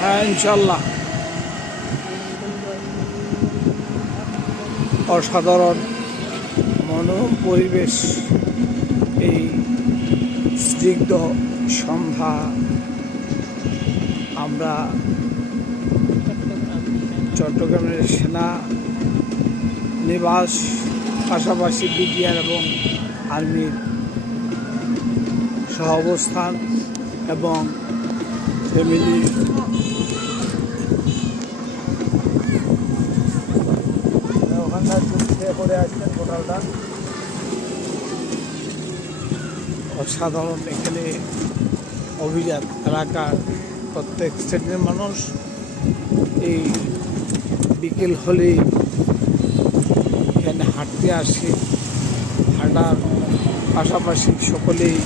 হ্যাঁ, ইনশাল্লাহ। অসাধারণ মনোরম পরিবেশ, এই স্নিগ্ধ সন্ধ্যা। আমরা চট্টগ্রামের সেনা নিবাস, পাশাপাশি বিডিআর এবং আর্মির সহাবস্থান এবং ফ্যামিলি। ওখানকার করে আসছেন হোটেলটা অসাধারণ। এখানে অভিজাত এলাকার প্রত্যেক শ্রেণীর মানুষ এই বিকেল হলে এখানে হাঁটতে আসে। হাঁটার পাশাপাশি সকলেই